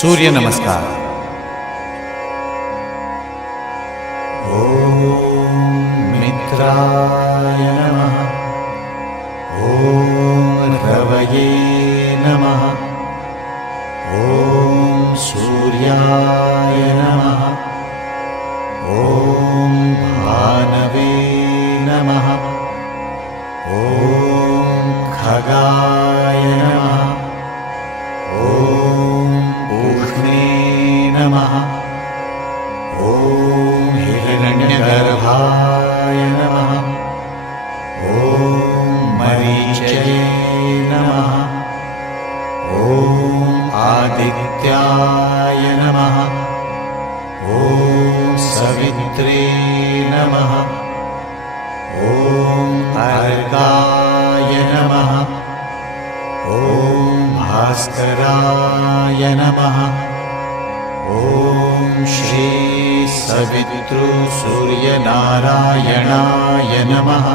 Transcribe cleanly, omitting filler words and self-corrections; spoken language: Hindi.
सूर्य नमस्कार। ओम मित्राय नमः। ओम रवये नमः। ओम सूर्याय नमः। ओम भानवे नमः। ओम खगाय नमः। ओम पूष्णे नमः। ओम हिरण्यगर्भाय नमः। ओम मरीचये नमः। ओम आदित्याय नमः। ओम सवित्रे नमः। ओम अर्काय नमः। ओम भास्कराय नमः। ओम श्री सवितृ सूर्यनारायणाय नमः।